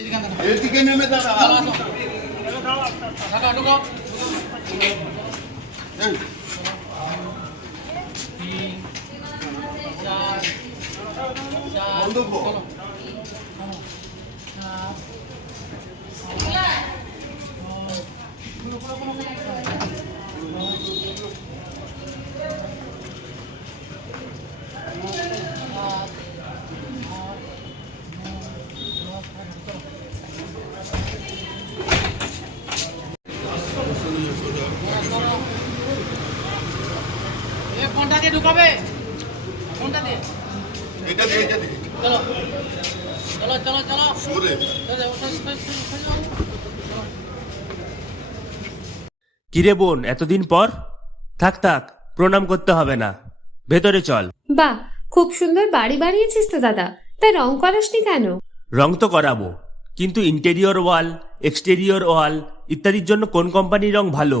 এদিকে নেমে দাঁড়া দাঁড়া ঢুকো এই বন্ধ কিরে বোন এতদিন পর থাক থাক প্রণাম করতে হবে না ভেতরে চল বাহ খুব সুন্দর বাড়ি বানিয়েছিস তো দাদা তাই রং করাসনি কেন রং তো করাবো কিন্তু ইন্টেরিয়র ওয়াল এক্সটেরিয়র ওয়াল ইত্যাদির জন্য কোন কোম্পানির রং ভালো